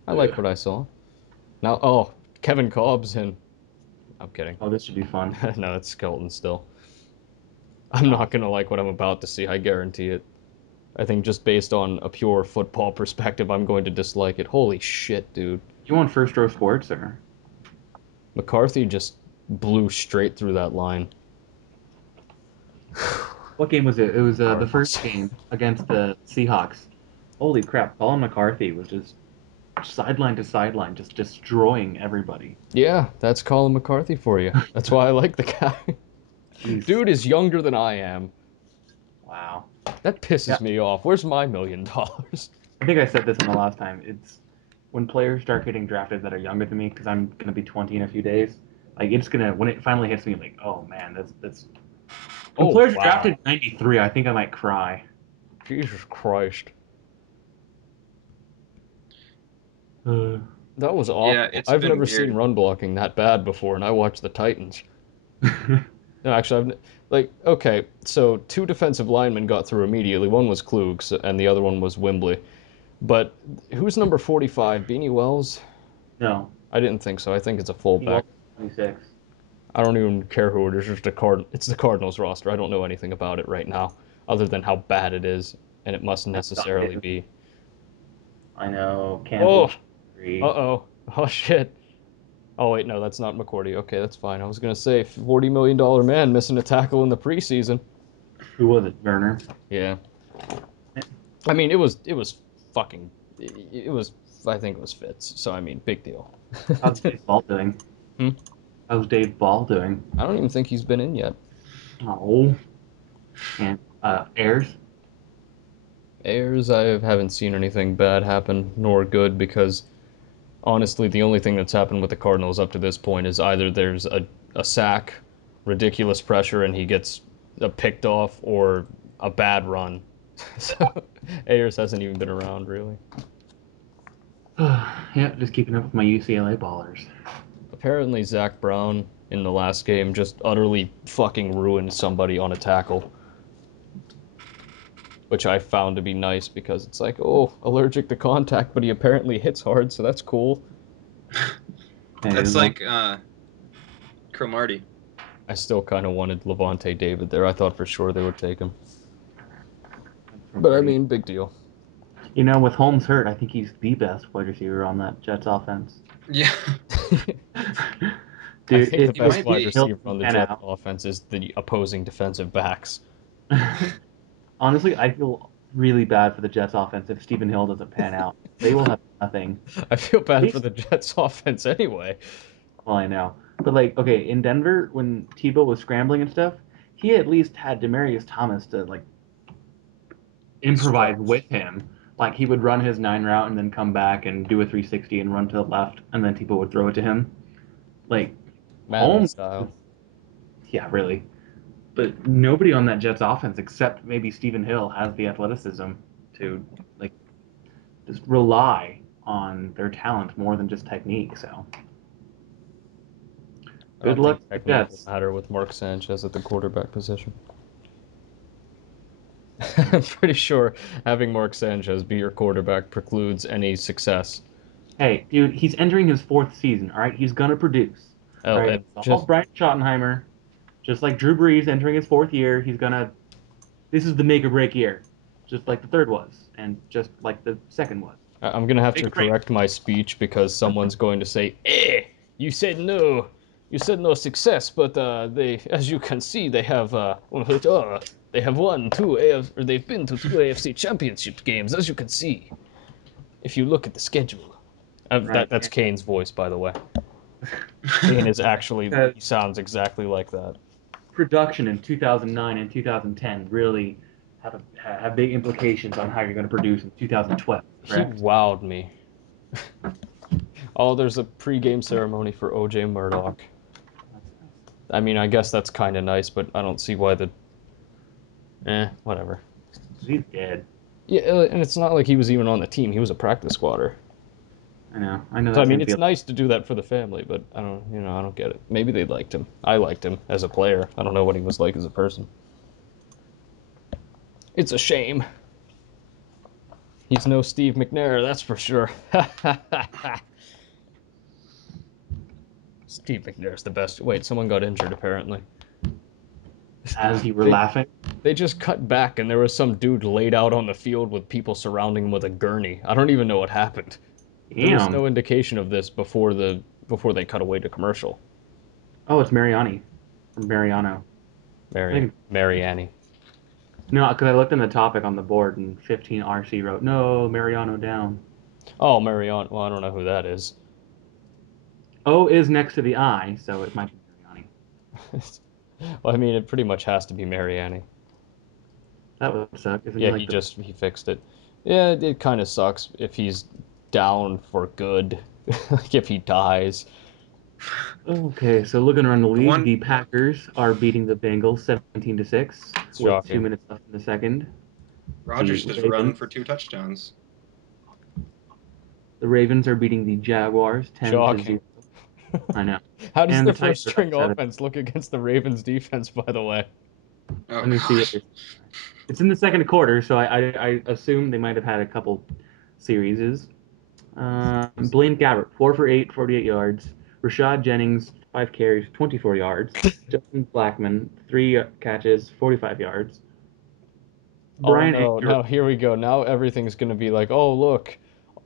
I like what I saw. Now, oh, Kevin Cobb's in. I'm kidding. Oh, this should be fun. No, it's Skelton still. I'm not going to like what I'm about to see, I guarantee it. I think just based on a pure football perspective, I'm going to dislike it. Holy shit, dude. You want first row sports or? McCarthy just blew straight through that line. What game was it? It was the Cardinals. first game against the Seahawks. Holy crap! Colin McCarthy was just sideline to sideline, just destroying everybody. Yeah, that's Colin McCarthy for you. That's why I like the guy. Jeez. Dude is younger than I am. Wow. That Yeah, pisses me off. Where's my $1 million? I think I said this in the last time. It's when players start getting drafted that are younger than me, because I'm gonna be 20 in a few days. Like it's gonna when it finally hits me, like, oh man, that's when Oh, players are wow. drafted in '93. I think I might cry. Jesus Christ. Uh, That was Yeah, awful. it's I've been never seen weird. run blocking that bad before, and I watched the Titans. No, actually, like, okay, so 2 defensive linemen got through immediately. One was Klug, and the other one was Wembley. But who's number 45? Beanie Wells? no, I didn't think so. I think it's a he fullback. was 26. I don't even care who it is. It's just it's the Cardinals roster. I don't know anything about it right now, other than how bad it is, and it must necessarily be. I know Oh, Campbell. uh-oh. Oh, shit. Oh, wait, no, that's not McCourty. Okay, that's fine. I was going to say, $40 million man missing a tackle in the preseason. Who was it? Werner. Yeah. I mean, it was fucking, it was, I think it was Fitz. So, I mean, big deal. How's Dave Ball doing? Hmm? How's Dave Ball doing? I don't even think he's been in yet. Oh, and Ayers. Ayers, I haven't seen anything bad happen, nor good, because honestly, the only thing that's happened with the Cardinals up to this point is either there's a sack, ridiculous pressure, and he gets picked off, or a bad run. So Ayers hasn't even been around, really. Yeah, just keeping up with my UCLA ballers. Apparently, Zach Brown in the last game just utterly fucking ruined somebody on a tackle, which I found to be nice because it's like, oh, allergic to contact, but he apparently hits hard, so that's cool. Hey, That's as long like Cromartie. I still kind of wanted Levante David there. I thought for sure they would take him. from But I Marty. mean, big deal. You know, with Holmes hurt, I think he's the best wide receiver on that Jets offense. Yeah, I Dude, think the if he best might wide be. Hill receiver on the pan Jets out, offense is the opposing defensive backs. honestly, I feel really bad for the Jets offense if Stephen Hill doesn't pan out. They will have nothing. I feel At bad for least, the Jets offense anyway. well, I know, but like, okay, in Denver when Tebow was scrambling and stuff, he at least had Demarius Thomas to like improvise Stretch. with him. Like he would run his 9 route and then come back and do a 360 and run to the left, and then Tebow would throw it to him. Like Madden Holmes, style. yeah, really. But nobody on that Jets offense except maybe Stephen Hill has the athleticism to like just rely on their talent more than just technique. So I good don't think luck to the technique will Jets. matter with Mark Sanchez at the quarterback position. I'm pretty sure having Mark Sanchez be your quarterback precludes any success. Hey, dude, he's entering his 4th season. All right, he's gonna produce. All Oh, right, and it's all just Brian Schottenheimer. Just like Drew Brees entering his 4th year, he's gonna. This is the make or break year, just like the third was, and just like the second was. I'm gonna have Make to or break. correct my speech because someone's going to say, "Eh, you said no, you said no success." But they, as you can see, they have won 2 or they've been to 2 AFC Championship games, as you can see. If you look at the schedule, Right. that's Kane's voice, by the way. Kane is actually Uh, he sounds exactly like that. production in 2009 and 2010 really have big implications on how you're going to produce in 2012. He Correct? wowed me. Oh, there's a pre-game ceremony for OJ Murdoch. That's nice. I mean, I guess that's kind of nice, but I don't see why the... whatever. He's dead. Yeah, and it's not like he was even on the team. He was a practice squatter. I know. I know So, I that mean, same it's feel. nice to do that for the family, but I don't get it. Maybe they liked him. I liked him as a player. I don't know what he was like as a person. It's a shame. He's no Steve McNair, that's for sure. Steve McNair's the best. Wait, someone got injured apparently. As you were They, laughing. they just cut back and there was some dude laid out on the field with people surrounding him with a gurney. I don't even know what happened. There was Damn. no indication of this before they cut away to commercial. Oh, it's Mariani from Mariano. I think Mary Annie. no, because I looked in the topic on the board and 15 RC wrote no Mariano down. Oh, Marion. Well, I don't know who that is. O is next to the I, so it might be Mariani. Well, I mean, it pretty much has to be Mary Annie. That would suck. Isn't he Yeah, like the he fixed it. Yeah, it kind of sucks if he's down for good, like if he dies. Okay, so looking around the The league, one the Packers are beating the Bengals 17-6 It's with 2 shocking. minutes left in the second. The Rogers just run Ravens, for 2 touchdowns. the Ravens are beating the Jaguars 10-0. Shocking. I know. How does And their the first Titans are up string 7. offense look against the Ravens defense, by the way? Oh Let me see what gosh. this. It's in the second quarter, so I assume they might have had a couple series. Blaine Gabbert, 4 for 8, 48 yards. Rashad Jennings, 5 carries, 24 yards. Justin Blackman, 3 catches, 45 yards. Oh Brian no, Anger, now here we go. Now everything's gonna be like, oh look,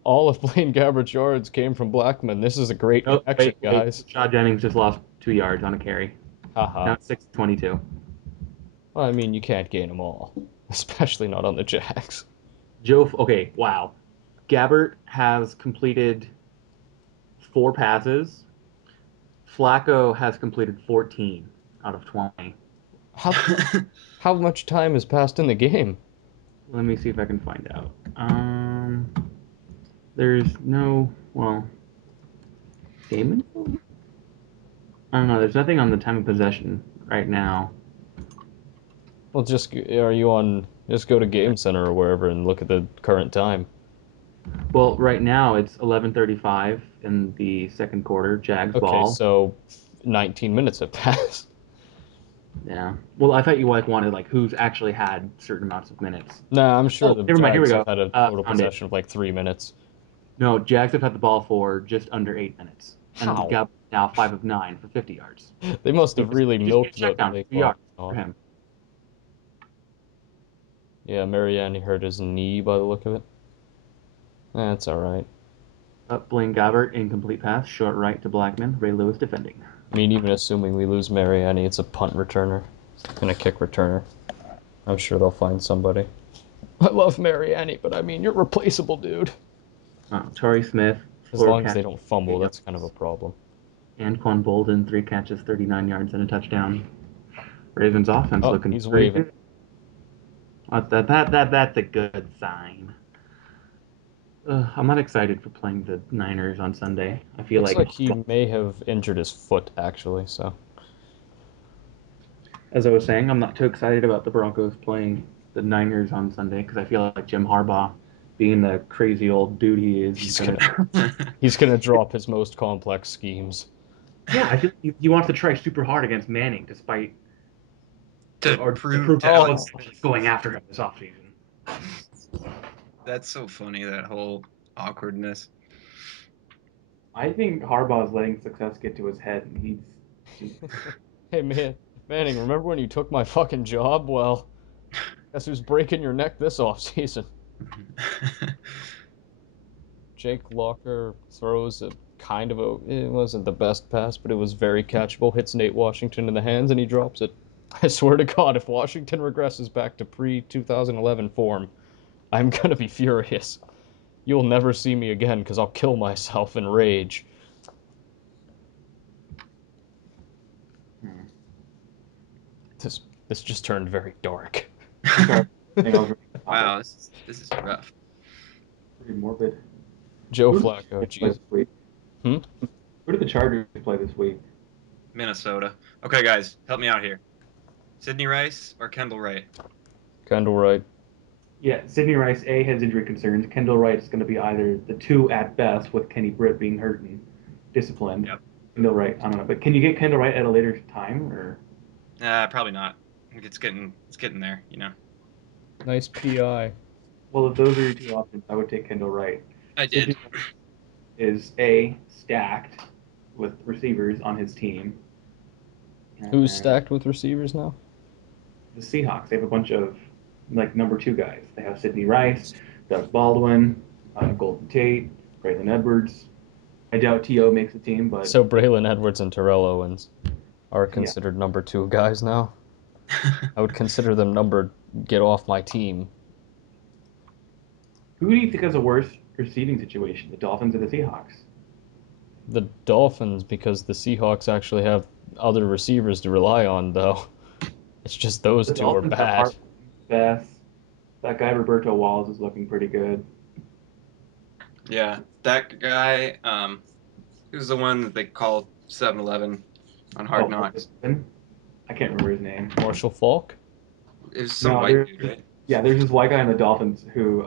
all of Blaine Gabbert's yards came from Blackman. This is a great oh, connection, wait. guys. Rashad Jennings just lost 2 yards on a carry. Now Haha. it's 6-22. Well, I mean, you can't gain them all, especially not on the Jags. Okay, wow. Gabbert has completed 4 passes. Flacco has completed 14 out of 20. How how much time has passed in the game? Let me see if I can find out. There's no, well, game info? I don't know. There's nothing on the time of possession right now. Well, just are you on? Just go to Game Center or wherever and look at the current time. Well, right now it's 11:35 in the second quarter. Jags Okay, ball. so 19 minutes have passed. Yeah. Well, I thought you wanted who's actually had certain amounts of minutes. Nah, I'm sure Oh, the never mind. Here we Jags have go. had a total Found it. possession of like 3 minutes. No, Jags have had the ball for just under 8 minutes, and How? got now 5 of 9 for 50 yards. They must He have just, really he just get a milked check down the 2 clock. yards for Oh. him. Yeah, Marianne hurt his knee by the look of it. That's all right. Up Blaine Gabbert, incomplete pass, short right to Blackman. Ray Lewis defending. I mean, even assuming we lose Marianne, it's a punt returner and a kick returner. I'm sure they'll find somebody. I love Marianne, but I mean, you're replaceable, dude. Torrey Smith, As 4 long as they catches, don't fumble, 8 that's kind of a yards. problem. Anquan Bolden, 3 catches, 39 yards, and a touchdown. Ravens offense Oh, looking he's pretty waving. good. That's a good sign. I'm not excited for playing the Niners on Sunday. I feel Looks like, like he may have injured his foot, actually, so. as I was saying, I'm not too excited about the Broncos playing the Niners on Sunday because I feel like Jim Harbaugh, being the crazy old dude he is He's gonna. gonna he's gonna drop his most complex schemes. Yeah, I feel like he wants to try super hard against Manning, despite To or to prove prove to to Oh, Alex Alex Smith. he's going after him this offseason. That's so funny, that whole awkwardness. I think Harbaugh is letting success get to his head, and he's just hey man, Manning, remember when you took my fucking job? Well, guess who's breaking your neck this offseason? Jake Locker throws a kind of a. It wasn't the best pass, but it was very catchable. Hits Nate Washington in the hands, and he drops it. I swear to God, if Washington regresses back to pre-2011 form, I'm gonna be furious. You'll never see me again because I'll kill myself in rage. hmm. This just turned very dark. I'm sorry. I think I was reading the topic. Wow, this is rough. Pretty morbid. Joe Who's Flacco, play this Jesus. week? Hmm? Who did the Chargers play this week? Minnesota. Okay, guys, help me out here. Sidney Rice or Kendall Wright? Kendall Wright. Yeah, Sidney Rice, A, has injury concerns. Kendall Wright is going to be either the two at best, with Kenny Britt being hurt and disciplined. Yep. Kendall Wright, I don't know. But can you get Kendall Wright at a later time? Or Probably not. It's getting there, you know. Nice PI. Well, if those are your two options, I would take Kendall Wright. I Sidney did. is A, stacked with receivers on his team. Who's And stacked with receivers now? the Seahawks, they have a bunch of like number two guys. They have Sidney Rice, Doug Baldwin, Golden Tate, Braylon Edwards. I doubt T.O. makes the team, but So Braylon Edwards and Terrell Owens are yeah. considered number 2 guys now. I would consider them numbered. Get off my team. Who do you think has a worse receiving situation, the Dolphins or the Seahawks? The Dolphins, because the Seahawks actually have other receivers to rely on, though. It's just those The two are Dolphins have bad. Hart, Beth. That guy Roberto Wallace is looking pretty good. Yeah, that guy, he was the one that they called 7-Eleven on Hard Knocks. I can't remember his name. Marshall Falk? It was some No, white dude, right? there's this white guy on the Dolphins who,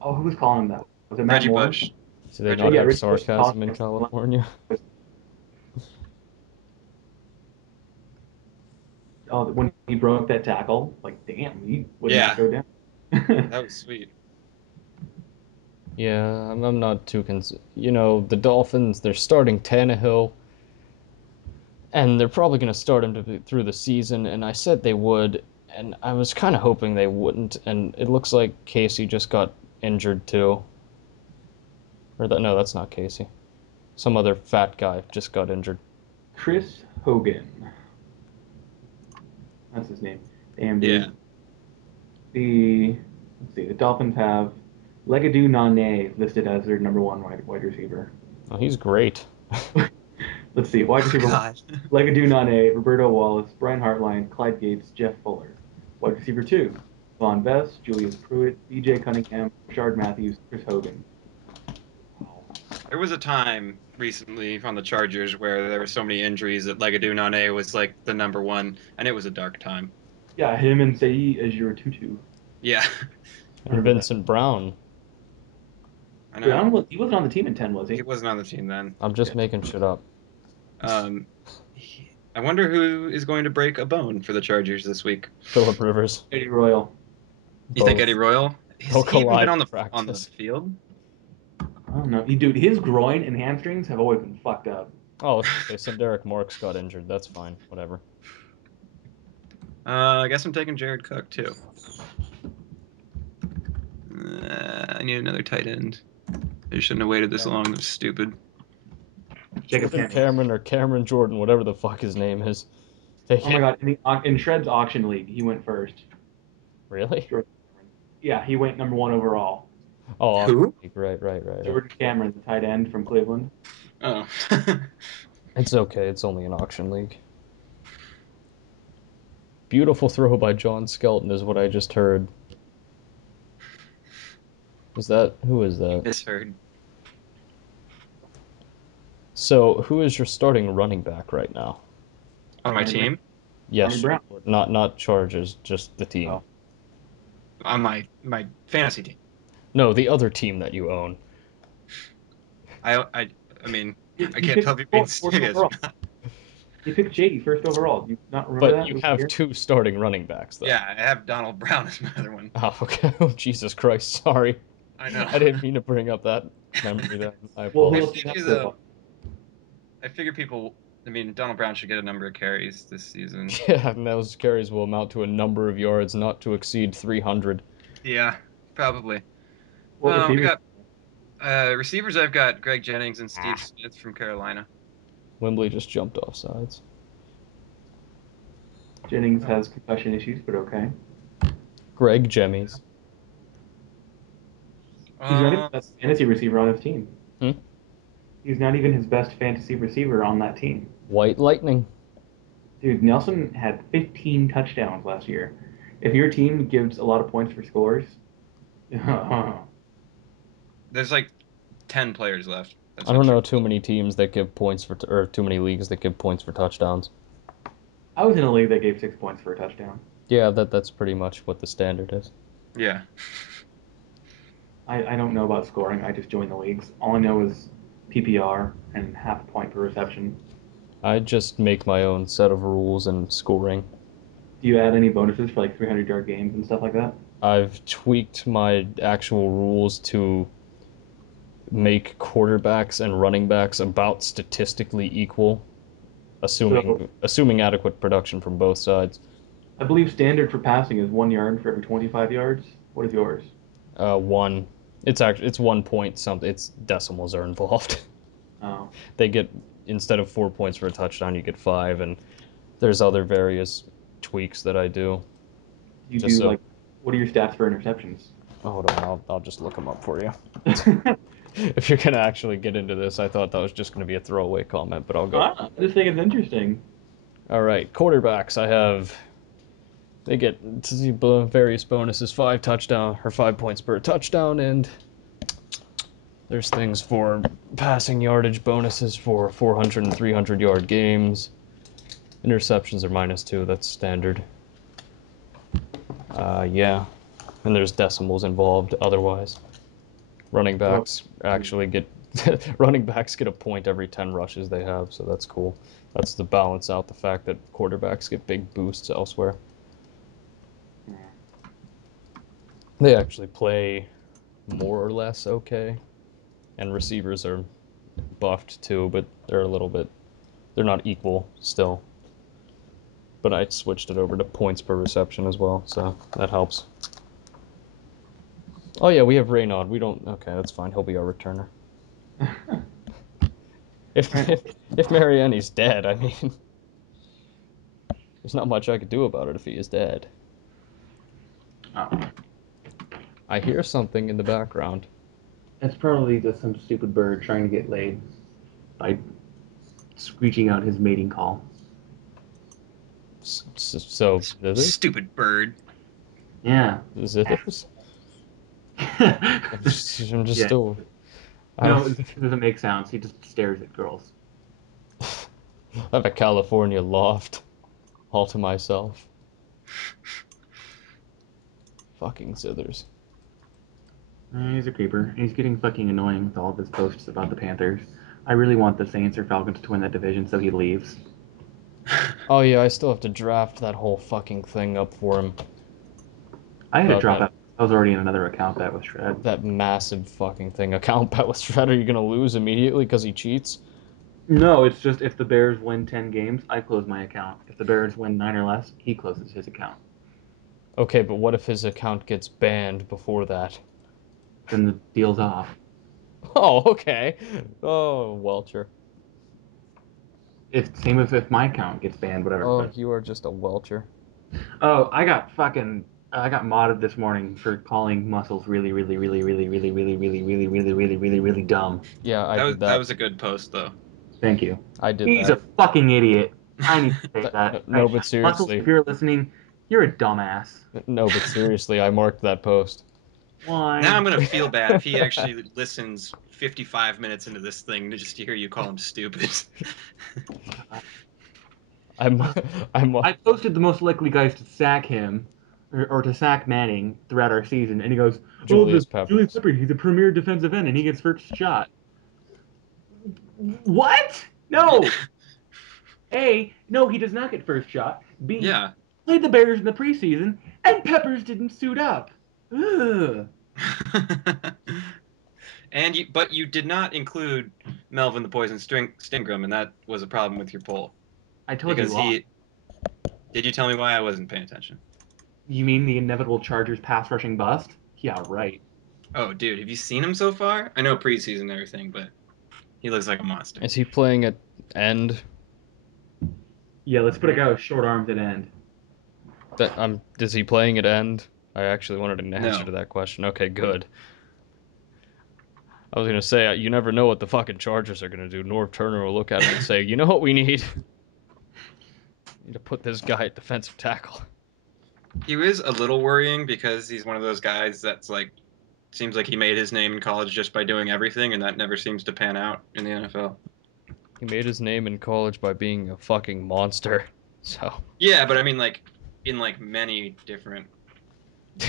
who was calling him that? Was it Matt Reggie Moore? Bush. Do they Reggie not Yeah, have Bush. Rich Bush calling sarcasm in him. California? Oh, when he broke that tackle, like, damn, he would not Yeah, go down. that was sweet. Yeah, I'm not too You know, the Dolphins, they're starting Tannehill, and they're probably going to start him through the season, and I said they would, and I was kind of hoping they wouldn't, and it looks like Casey just got injured too. Or that, no, that's not Casey. Some other fat guy just got injured. Chris Hogan. That's his name. Damn, Yeah. dude. Let's see, the Dolphins have Legadou Nane listed as their number one wide receiver. Oh, he's great. Let's see, wide Oh, receiver one, God. Legadou Nane, Roberto Wallace, Brian Hartline, Clyde Gates, Jeff Fuller. Wide receiver two, Von Bess, Julius Pruitt, DJ Cunningham, Rashard Matthews, Chris Hogan. There was a time recently on the Chargers where there were so many injuries that Legadou Nane was like the number one, and it was a dark time. Yeah, him and Sei Ajiro Tutu. Yeah, And Remember that. Vincent Brown. I Brown know. was he wasn't on the team in 10, was He he? wasn't on the team then. I'm just Yeah. making shit up. Um, I wonder who is going to break a bone for the Chargers this week. Philip Rivers. Eddie Royal. You think Eddie Both. Royal? They'll Has he even been collide on in the practice. field? I don't know. Dude, his groin and hamstrings have always been fucked up. Oh, it's okay. So Derek Marks got injured. That's fine. Whatever. I guess I'm taking Jared Cook too. I need another tight end. I shouldn't have waited this long. That was stupid. Jacob Jordan Cameron. Cameron or Cameron Jordan, whatever the fuck his name is. Take Oh my it. god, in Shred's auction league, he went first. Really? Jordan Cameron. Yeah, he went number one overall. Oh, Who? right. Jordan Cameron, the tight end from Cleveland. Oh. It's okay. It's only an auction league. Beautiful throw by John Skelton is what I just heard. Who is You that? misheard. So, who is your starting running back right now? On my Ronnie Brown. team? Ronnie Yes, Brown. not Chargers, just the team. Oh, On my fantasy team. No, the other team that you own. I mean, I he can't tell picked if you're being fourth serious or overall. not. He picked J.D. first overall. Do you not remember But that? you This have year? two starting running backs, though. Yeah, I have Donald Brown as my other one. Oh, okay. Oh, Jesus Christ. Sorry. I know. I didn't mean to bring up that memory then. I Well, who I else apologize. do you have figure so though, far? I figure people. I mean, Donald Brown should get a number of carries this season. Yeah, and those carries will amount to a number of yards not to exceed 300. Yeah, probably. What I receivers? got receivers. I've got Greg Jennings and Steve Smith from Carolina. Wembley just jumped off sides. Jennings has concussion issues, but okay. Greg Jemmies. He's not even Uh, the best fantasy receiver on his team. Hmm? He's not even his best fantasy receiver on that team. White Lightning. Dude, Nelson had 15 touchdowns last year. If your team gives a lot of points for scores, there's like 10 players left. That's I not don't true. know too many teams that give points for, or too many leagues that give points for touchdowns. I was in a league that gave 6 points for a touchdown. Yeah, that's pretty much what the standard is. Yeah. I don't know about scoring. I just joined the leagues. All I know is PPR and half a point per reception. I just make my own set of rules and scoring. Do you add any bonuses for like 300-yard games and stuff like that? I've tweaked my actual rules to make quarterbacks and running backs about statistically equal, So assuming adequate production from both sides. I believe standard for passing is 1 yard for every 25 yards. What is yours? One, it's 1 point something. It's decimals are involved. Oh, They get instead of 4 points for a touchdown, you get five, and there's other various tweaks that I do. you Just do so, like, what are your stats for interceptions? hold on, I'll just look them up for you. If you're gonna actually get into this, I thought that was just gonna be a throwaway comment, but I'll go. I just think it's interesting. All right, quarterbacks. They get various bonuses, 5 points per touchdown, and there's things for passing yardage bonuses for 400 and 300-yard games. Interceptions are -2. That's standard. Yeah, and there's decimals involved. Otherwise, running So, backs actually get running backs get a point every 10 rushes they have, so that's cool. That's to balance out the fact that quarterbacks get big boosts elsewhere. They actually play more or less okay, and receivers are buffed too, but they're not equal still. But I switched it over to points per reception as well, so that helps. Oh yeah, we have Raynaud. We don't. Okay, that's fine. He'll be our returner. If Right. if Mariani's dead, I mean, there's not much I could do about it if he is dead. Oh. I hear something in the background. It's probably just some stupid bird trying to get laid by screeching out his mating call. So Stupid bird. Yeah. zithers? I'm just Yeah. still. I No, don't. it doesn't make sounds. He just stares at girls. I have a California loft all to myself. Fucking zithers. He's a creeper. He's getting fucking annoying with all of his posts about the Panthers. I really want the Saints or Falcons to win that division, so he leaves. Oh yeah, I still have to draft that whole fucking thing up for him. I had to About drop that out. I was already in another account that was shred. that massive fucking thing. Account bet with Shredder, you're gonna lose immediately because he cheats. No, it's just if the Bears win 10 games, I close my account. If the Bears win 9 or less, he closes his account. Okay, but what if his account gets banned before that? Then the deal's off. Oh, okay. Oh, Welcher. If my account gets banned, whatever. Oh, But you are just a Welcher. oh, I got modded this morning for calling muscles really, really, really, really, really, really, really, really, really, really, really, really dumb. Yeah, I That was did that that. was a good post though. Thank you. I did He's a that. fucking idiot. I need to say that. All No, right, but muscles, seriously. if you're listening, you're a dumbass. No, but seriously, I marked that post. Now I'm Why? gonna feel bad if he actually listens 55 minutes into this thing to just to hear you call him stupid. I'm, I'm, I posted the most likely guys to sack him or to sack Manning throughout our season, and he goes, "Oh, Julius the Julius Peppers. Peppers, he's a premier defensive end, and he gets first shot." What? No. A, no, he does not get first shot. B, Yeah. played the Bears in the preseason, and Peppers didn't suit up. Ugh. But you did not include Melvin the Poison Stingram, and that was a problem with your poll I told you because why. he. Did you tell me why I wasn't paying attention? You mean the inevitable Chargers pass rushing bust? Yeah, right. Oh, dude, have you seen him so far? I know preseason and everything, but he looks like a monster. Is he playing at end? Yeah, let's put a guy with short arms at end. Is he playing at end? I actually wanted an answer No. to that question. Okay, good. I was gonna say you never know what the fucking Chargers are gonna do. Norv Turner will look at him and say, "You know what we need? We need to put this guy at defensive tackle." He was a little worrying because he's one of those guys that's like seems like he made his name in college just by doing everything, and that never seems to pan out in the NFL. He made his name in college by being a fucking monster. So Yeah, but I mean, like, in like many different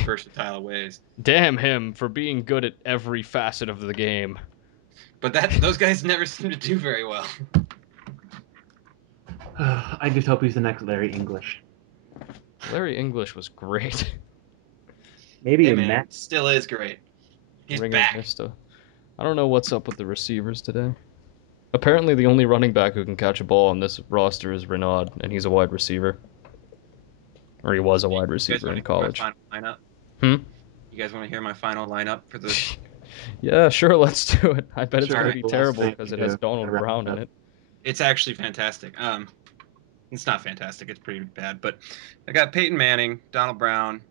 versatile ways. damn him for being good at every facet of the game. But those guys never seem to do very well. I just hope he's the next Larry English. Larry English was great. Maybe Hey in man, that. still is great. He's Ringer back. missed a... I don't know what's up with the receivers today. Apparently, the only running back who can catch a ball on this roster is Renaud, and he's a wide receiver. Or he was a wide You guys receiver want in to hear my college. final lineup? Hmm? You guys want to hear my final lineup for the? Yeah, sure, let's do it. I bet it's Sure, going to be well, terrible thank because you it has to Donald wrap Brown it in up. it. It's actually fantastic. It's not fantastic. It's pretty bad. But I got Peyton Manning, Donald Brown,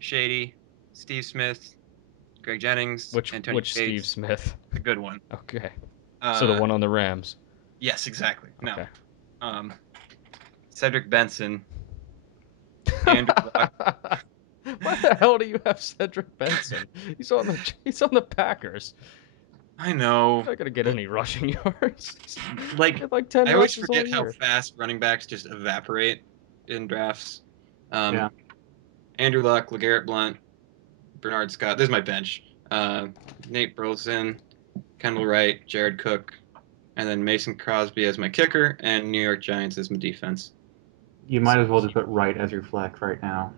Shady, Steve Smith, Greg Jennings, Antonio Which Steve Gates. Smith? The good one. Okay. So the one on the Rams. Yes, exactly. Okay. No. Cedric Benson, Andrew Luck. Why the hell do you have Cedric Benson? He's on the Packers. I know. He's not gonna get any rushing yards. Like, Get like 10 I always rushes all forget how year. fast running backs just evaporate in drafts. Yeah. Andrew Luck, LeGarrette Blount, Bernard Scott. This is my bench. Nate Burleson, Kendall Wright, Jared Cook, and then Mason Crosby as my kicker, and New York Giants as my defense. You might as well just put Wright as your flex right now.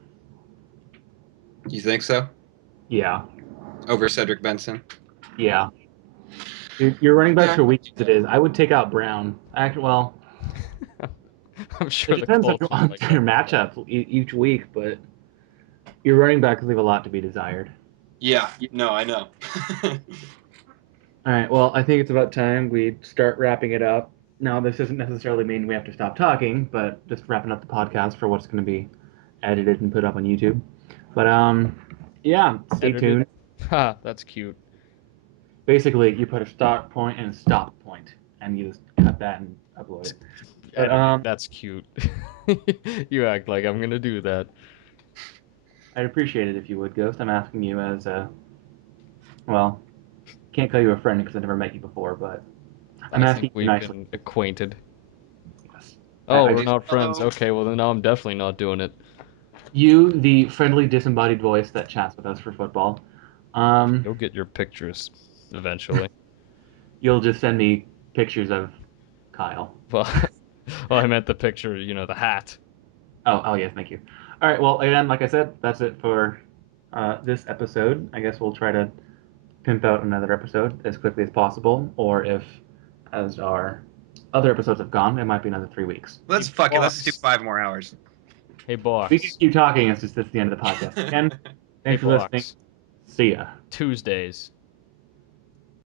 You think so? Yeah. Over Cedric Benson? Yeah. Your running backs Yeah. are weak as it is. I would take out Brown. Actually, well, I'm it sure the depends Colts on would like your that. matchups each week, but your running backs leave a lot to be desired. Yeah. No, I know. All right. Well, I think it's about time we start wrapping it up. Now, this doesn't necessarily mean we have to stop talking, but just wrapping up the podcast for what's going to be edited and put up on YouTube. But yeah, stay Edited. tuned. Ha, that's cute. Basically, you put a start point and a stop point, and you just cut that and upload it. But Edited. That's cute. You act like I'm gonna do that. I'd appreciate it if you would, Ghost. I'm asking you as a, well, can't call you a friend because I've never met you before, but I'm I asking think you we've nicely. been acquainted. Yes. Oh, I we're just, not friends. Hello. Okay, well then I'm definitely not doing it. you, the friendly, disembodied voice that chats with us for football, You'll get your pictures eventually. you'll just send me pictures of Kyle. Well, well, I meant the picture, the hat. Oh, yes, thank you. All right, well, again, like I said, that's it for this episode. I guess we'll try to pimp out another episode as quickly as possible, or if, as our other episodes have gone, it might be another 3 weeks. Let's fuck it. Let's just do 5 more hours. Hey, We can Box. keep talking. It's just that's the end of the podcast. Again, Hey, thanks for listening. Box. See ya. Tuesdays.